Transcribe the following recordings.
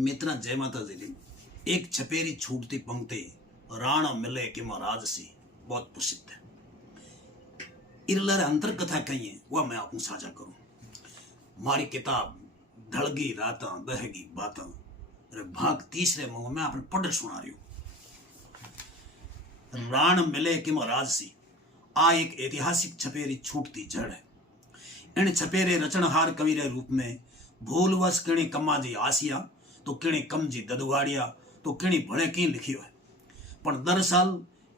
मित्रा जय माता जी। एक छपेरी छूटती पंक्ति राण मिले कि राजसी बहुत प्रसिद्ध है। इरलर अंतर कथा कही वह मैं आपको साझा करूं। मारी किताब ढलगी रात बहगी बात भाग तीसरे में मैं आपने पढ़ सुना रही हूं। राण मिले कि राजसी आ एक ऐतिहासिक छपेरी छूटती जड़ है। इन छपेरे रचनहार कवि रे रूप में भूलवश किणी कमाजी आसिया तो किणी कमजी ददवाड़िया तो किणी भले की लिखियो है। पर दरअसल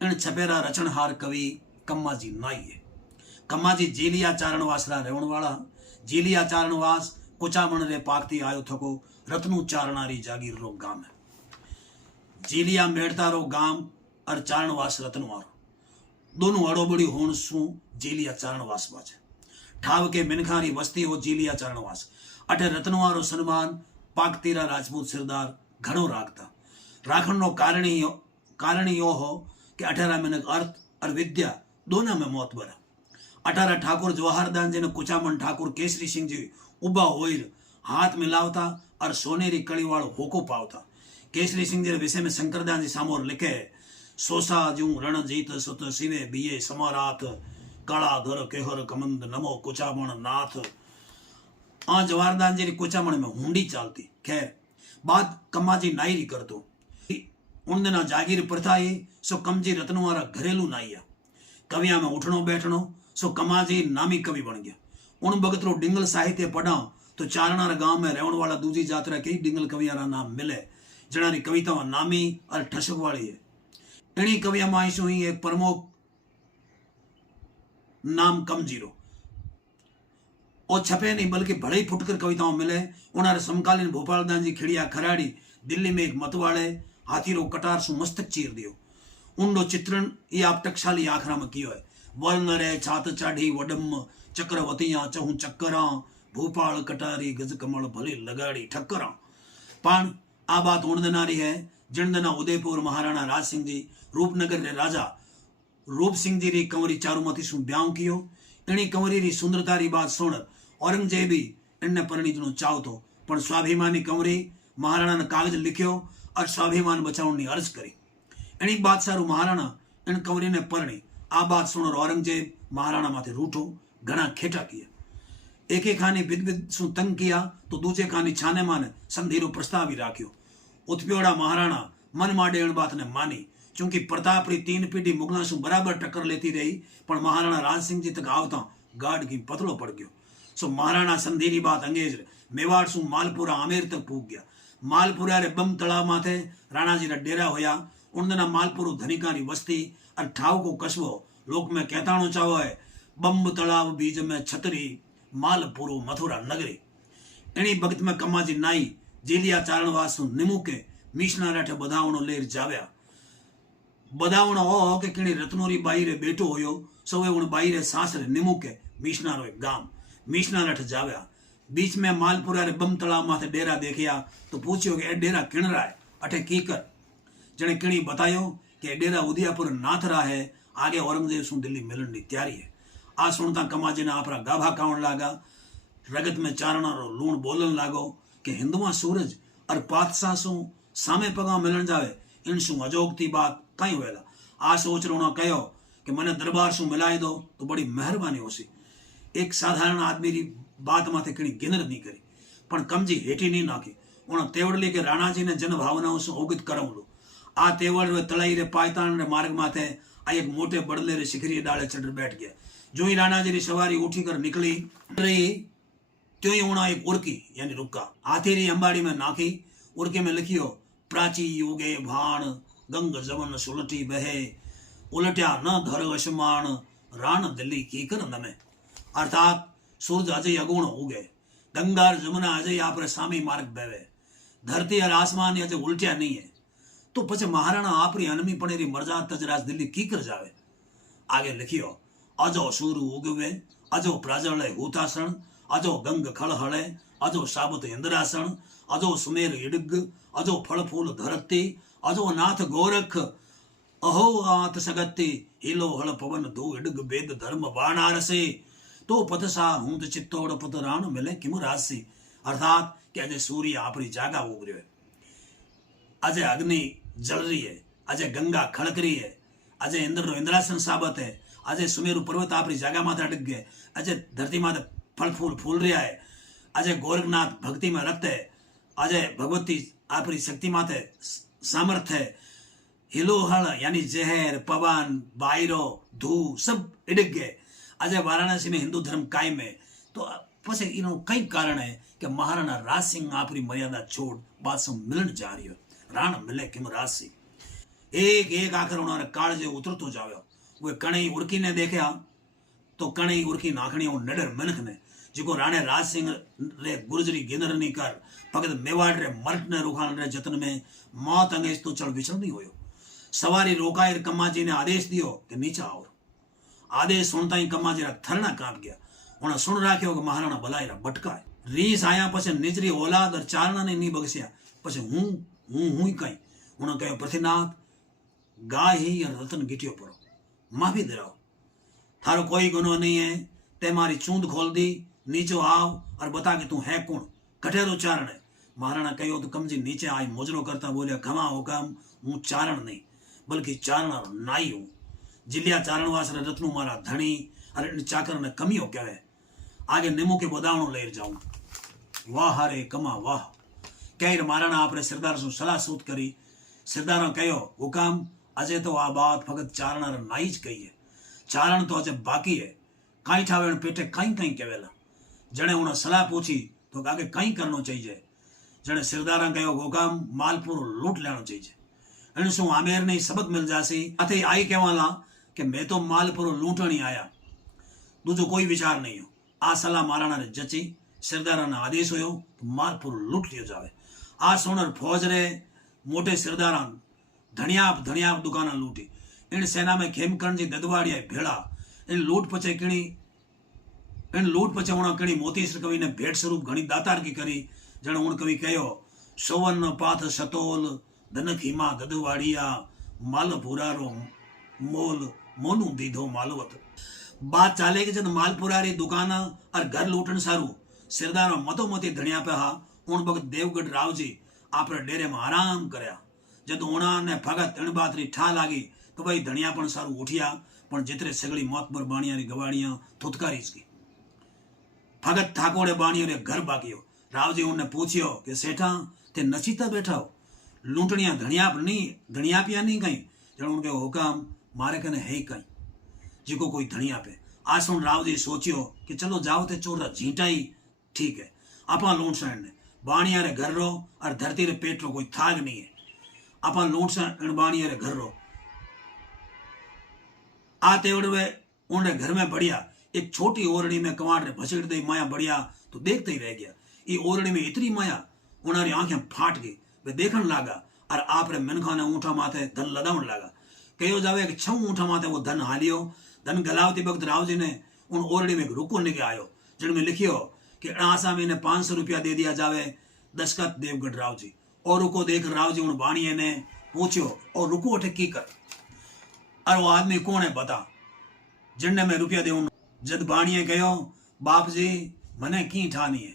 इन छपेरा रचनहार कवि कम्माजी नाई है। कम्माजी जेलिया चारणवास रा रेवण वाला। जेलिया चारणवास कुचामण रे पाकती आयो थको रत्नु चारणारी जागीर रो गाम है। जेलिया मेड़ता रो गाम और चारणवास रत्नवारो दोनों अड़ोबड़ी होण सु जेलिया चारणवास बाजे। ठाव के मिनखारी वस्ती हो जेलिया चारणवास। अठे रत्नवारो सन्मान पाकतीरा राजपूत सिरदार घणो राखता। राखण कारण यो हो कि 18 मिनक अर्थ और विद्या दोनों में मोतबर है। 18 ठाकुर जवाहरदान जी ने कुचामन ठाकुर केसरी सिंह जी उबा होइल हाथ मिलावता और सोनेरी कड़ी वालो होको पावता। केसरी सिंह जी विषय में शंकरदान जी सामोर लिखे सोसा जू रणजीत सुत सिवे बिये समारात काला धर केहर कमंद नमो कुचामण नाथ। आ जवाहरदान जी कुचामण में हुंडी चालती। खैर बात कम्माजी नाईरी करतो। उन दिना जागीर प्रथा ही सो कमजी रत्नवारा घरेलू नाईया। कविया में उठनो बैठनो सो कमाजी नामी कवि बन गया। उन बगतरो डिंगल साहित्य पढ़ा तो चारणार गांव में रहने वाला दूजी जात्रा कई डिंगल कवियारा नाम मिले जनारी कविता नामी और ठसक वाली है। इन्हीं कविया माइसु ही एक प्रमुख नाम कमजीरो और छपे नहीं बल्कि बड़े ही फुटकर कविताओं मिले। उन्हारे समकालीन भोपालदान जी खिड़िया खराड़ी दिल्ली में एक मतवाड़े हाथीरो कटार सु मस्तक चीर दियो। उंडो चित्रण ये आप टकशाली आखरा में कियो है। वर्ण रे छात चाढ़ी वडम चक्रवतियां चहु चक्करा भोपाल कटारी गज कमल भले लगाड़ी ठक्करा। पण आ बात उन दिनारी है जिन दिना उदयपुर महाराणा राज सिंह जी रूपनगर रे राजा रूप सिंह जी री कंवरी चारुमती सु ब्याह कियो। इनी कंवरी री सुंदरता री बात सुन औरंगजेबी इनने परिणीजनो चाहतो पण स्वाभिमानी कंवरी महाराणा ने कागज लिख्यो और स्वाभिमान बचावनी अर्ज करी। इनी बात सारू महाराणा इन कंवरी ने परणी। आ बात सुन औरंगजेब महाराणा माथे रूठो घना खेटा किया। एक खानी बिद सु तंग किया तो दूजे खानी छाने माने संधि रो प्रस्ताव ही राख्यो। उत्प्योड़ा महाराणा मन माडे इन बात ने मानी। चूंकि प्रताप री 3 पीढ़ी मुगलों से बराबर टक्कर लेती रही पर महाराणा राज सिंह जी तक आवता गाढ़ की पतलो पड़ गयो। सो महाराणा संधि री बात अंगेज मेवाड़ सु मालपुरा आमेर तक पूग गया। मालपुरा रे बम तलाव माथे राणा जी रा डेरा होया। उन दिना मालपुरो धनिका री वस्ती और ठाव को कस्बो लोक में कहताणो चाहो है बम तलाव बीज में छतरी मालपुरो मथुरा नगरी। इनी भगत में कम्माजी नाई जेलिया चारणवास निमुके मीशना राठे बधावणो लेर जाव्या। बधावणो हो कि किणी रत्नोरी बाई रे बेटो होयो सवे उन बाई रे सासरे निमुके मीशना रो एक गाम मीशना रठ जाव्या। बीच में मालपुरा रे बम तलाव माथे डेरा देखिया तो पूछ्यो कि ए डेरा किणरा है अठे कीकर। जने किणी बतायो कि ए डेरा उदयपुर नाथ रा है आगे औरंगजेब सु दिल्ली मिलन री तैयारी है। आ सुनता कमाजी ने आपरा गाभा कावण लागा। रगत में चारणा रो लूण बोलन लागो कि हिंदुआ सूरज और पातशाह सु सामे पगा मिलन जावे इन सु अजोगती बात कई वेला। आ सोच रोना कहो कि मने दरबार सु मिलाई दो तो बड़ी मेहरबानी होसी। एक साधारण आदमी री बात माथे किणी गिनर नहीं करी पण कमजी हेठी नहीं नाखी। उन तेवड़ली के राणा जी ने जन भावनाओं से अवगत करावलो। आ तेवड़ रे तलाई रे पायतान रे मार्ग माथे आ एक मोटे बड़ले रे शिखरी डाले चढ़ बैठ गया। जो ही राणा जी री सवारी उठी कर निकली रही त्यों ही उना एक उड़की यानी रुक्का हाथी री अंबाड़ी में नाखी। उड़के में लिखियो प्राची योगे भाण गंग जवन सुलटी बहे उलट्या न धर वशमान राण दिल्ली कीकर नमे। अर्थात सूरज अजय अगुण उगे गंगार जमुना अजय आप रे सामी मार्ग बहे धरती और आसमान अजय उल्टिया नहीं है तो पछे महाराणा आपरी अनमी पड़ेरी मर्जाद तजराज दिल्ली कीकर जावे। आगे लिखियो अजो सूरु उगवे अजो प्राजलय हुतासण अजो गंग खड़हळे अजो साबुत इंद्रासण अजो सुमेर इडग अजो फल फूल धरती अजो नाथ गोरख अहो आत सगति हिलो हल पवन धो इडग वेद धर्म वाणारसे तो पतसा हुंद चित्तोड़ पत राण मिले किम राशि। अर्थात कि अजय सूर्य आपरी जागा उग रह्यो है। आज अग्नि जल रही है, आज गंगा खड़क रही है, आज इंद्र इंद्रासन साबत है, आज सुमेरु पर्वत आपरी जगह माथे अटक गए, आज धरती माथे फल फूल फूल रहा है, आज गोरखनाथ भक्ति में रखते है, आज भगवती आपरी शक्ति माथे सामर्थ्य है, हिलोहल यानी जहर पवन बायरो धू सब इड़क गए। आज वाराणसी में हिंदू धर्म कायम है। तो પછી એનું કઈ કારણ है कि महाराणा राज सिंह आपरी मर्यादा छोड़ बादशाह मिलन जा रही हो। राण मिले किम राज सिंह एक एक आखिर उन्होंने काल जो उतरतो जाव्यो। वे कणई उड़की ने देखा तो कणई उड़की नाखणी नडर मनख ने जो राणे राज सिंह रे गुर्जरी गिनर नहीं कर भगत मेवाड़ रे मर्ट ने रुखाण रे जतन में मौत अंगेज तो चल विचल नहीं होयो। सवारी रोकाए कम्माजी ने आदेश दियो कि नीचे आओ। आदेश सुनता ही कम्माजी रा थरना कांप गया। उन्हें सुन राख्यो कि महाराणा बलायरा भटकाय रीस आया पछे निजरी औलाद और चारणा ने नहीं बगस्या पछे हूँ कहीं उन्हें कहो पृथ्वीनाथ गाय ही या रतन गिटियो पड़ो माफी दिलाओ थारो कोई गुनो नहीं है ते मारी चूंद खोल दी नीचो आओ और बता कि तू है कौन कठेरो चारण है। महाराणा कहो तो कमजी नीचे आई मोजरो करता बोलिया खमा हुकाम हूँ चारण नहीं बल्कि चारण नाई हूँ जिलिया चारणवास रत्नु मारा धनी और चाकर ने कमियों क्या है आगे निमो के बदावणो लेर जाऊं। वाह रे कमा वाह कह महाराणा आपने सरदार से सलाह सूत करी। सरदार कहो हुकाम अजय तो आ बात फकत चारण नाई ज कही है चारण तो अजय बाकी है कई ठावे पेटे कई कई कहेला जने उन्हें सलाह पूछी तो आगे कई करना चाहिए। जने सरदार कहो हुकाम मालपुर लूट लेना चाहिए इन शू आमेर ने सबक मिल जासी अथे आई कहवाला कि मैं तो मालपुर लूटनी आया दूजो कोई विचार नहीं हो। आ सलाह महाराणा ने जची सरदारा ने आदेश हो तो मालपुर लूट लियो जावे। आ सोनर फौज रे मोटे सरदारा धनिया दुकाना लूटी इन सेना में खेमकरण जी ददवाड़िया भेड़ा इन लूट पचे उन्हें किणी मोतीश्वर कवि ने भेंट स्वरूप घनी दातारगी करी। जण उन कवि कहो सोवन पाथ सतोल धनक हिमा ददवाड़िया मालपुरारो मोल मोनू दीधो मालवत। बात चाले कि जब मालपुरा री दुकान और घर लूटन सारू सिरदार मतो मती धनिया पे हा उन बगत देवगढ़ राव जी आपरे डेरे में आराम करया। जब उन्होंने भगत इन बात री ठा लागी तो भाई धनिया पण सारू उठिया पण जितरे सगड़ी मोतबर बाणिया री गवाड़ियां थुतकारी की भगत ठाकोड़े बाणियों रे घर बाकियो। राव जी उन्हें पूछियो कि सेठा ते नचीता बैठा हो लूंटनिया धनिया पिया नहीं कहीं जण उनके हुकाम मारे कने है कहीं जिको कोई धनिया पे। आ सुन राव जी सोचियो कि चलो जाओ ते चोर झींटा ही ठीक है आपा लूट सैन ने बाणिया रे घर रो और धरती रे पेट रो कोई थाग नहीं है आपा लूट सैन बाणिया रे घर रो। आ तेवड़ वे उन घर में बढ़िया एक छोटी ओरड़ी में कमाड़ रे भसड़ दे माया बढ़िया तो देखते ही रह गया। ये ओरड़ी में इतनी माया उनारी आंखें फाट गई वे देखन लागा और आप रे मनखा ने ऊँठा माथे धन लदावन लागा। कहो जावे कि 6 ऊँठा माथे वो धन हालियो। धन गलावती वक्त राव जी ने उन ओरड़ी में रुको लेके आयो जिनमें लिखियो कि आशा में 500 रुपया दे दिया जावे दस्खत देवगढ़ राव जी। और रुको देख राव जी उन बाणिये ने पूछो और रुको उठे की कर और वो आदमी कौन है बता जिनने मैं रुपया दे। जद बाणिये कहो बाप जी मने की ठानी है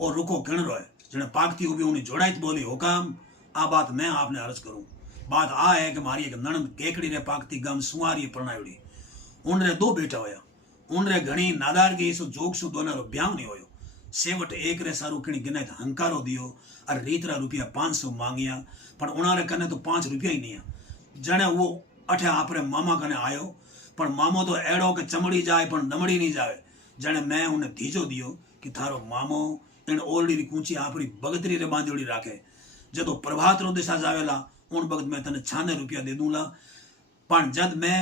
और रुको किण रो है जिने पाकती उभी उन्हें जोड़ाई बोली हुकाम आ बात मैं आपने अर्ज करूं। बात आ है कि मारी एक नणंद केकड़ी रे पाकती गाम सुवारी परणावड़ी उन रे 2 बेटा होया उन रे घणी नादारगी सु जोग सु दोनरो ब्याह नहीं होयो। सेवट एक रे सारू किणी गिने हंकारो दियो और रीतरा रुपया 500 मांगिया पण उनारे कने तो 5 रुपया ही नहीं है। जने वो अठे आपरे मामा कने आयो पण मामो तो एड़ो के चमड़ी जाए पण नमड़ी नहीं जावे। जने मैं उन्हें धीजो दियो कि थारो मामो इन ओरडी री कूंची आपरी बगतरी रे बांधोड़ी राखे जदो प्रभात रो दिशा जावेला उन बगत मैं तने 96 रुपया दे दूंला। पण जद मैं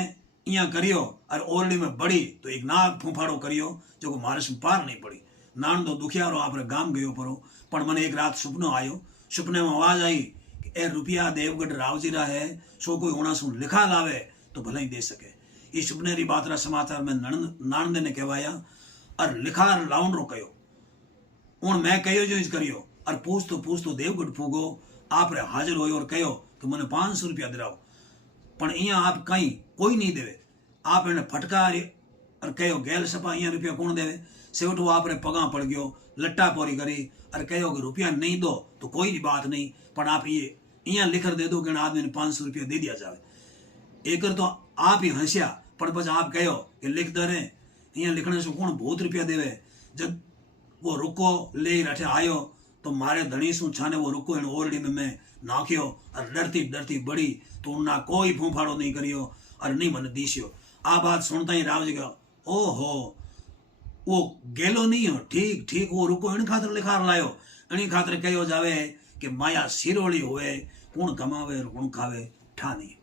इया करियो और ओरडी में बड़ी तो एक नाग फूफाड़ो करियो जो मारे से पार नहीं पड़ी। नान तो दुखियारो आपरे गाम गयो परो पण मने एक रात सपनो आयो। सपने में आवाज आई कि ए रुपया देवगढ़ रावजी रा है सो कोई होना सुन लिखा लावे तो भले ही दे सके। इस सपने री बात रा समाचार में नानंदे ने कहवाया और लिखा लाउन रो कयो उन मैं कहो जो करियो और पूछ तो देवगढ़ फूगो आप रे हाजिर हो और कहो कि मैंने 500 रुपया दिलाओ पण इं आप कहीं कोई नहीं देवे। आप इन्हें फटकार और कहो गैल सपा इं रुपया कौन देवे। सेवट वो आप रे पगा पड़ गयो लट्टा पोरी करी और कहो कि रुपया नहीं दो तो कोई बात नहीं पण आप ये અહીંયા लिखर दे दो कि आदमी ने 500 रुपया दे दिया जावे। एक तो आप ही हंसिया पर પછી आप कहो कि लिख दे रहे અહીંયા लिखने से कौन बहुत रुपया देवे। जब वो रुको ले रठे आयो तो मारे धनी शू छाने वो रुको इन ओरडी में मैं नाख्यो और डरती डरती बड़ी तो उन्ना कोई फूफाड़ो नहीं करियो और नहीं मन दीश्यो। आ बात सुनता ही राव जी का ओहो वो गेलो नहीं हो ठीक ठीक वो रुको इन खातर लिखार लायो एनी खातर कहो जावे कि माया सिरोली होवे कौन कमावे और कौन खावे ठा नहीं।